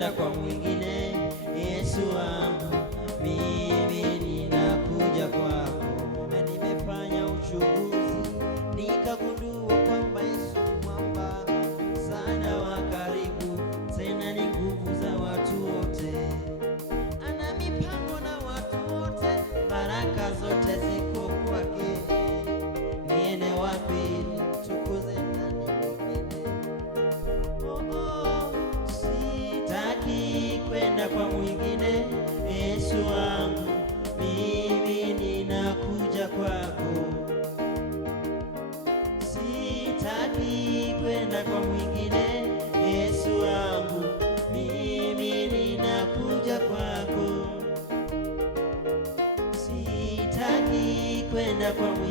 kwenda kwa mwingine. Yesu wangu, mimi ninakuja kwako. Na nimefanya uchunguzi nikagundua kwamba Yesu mwamba, msaada wa karibu, tena ni nguvu za watu wote. Ana mipango na watu wote, baraka zote ziko kwake. Niende wapi nimtukuze nani mwingine? Sitaki kwenda kwa mwingine. Yesu wangu, mimi ninakuja kwako. Sitaki kwenda kwa mwingine. Yesu wangu, mimi ninakuja kwako. Sitaki kwenda kwa mwingine.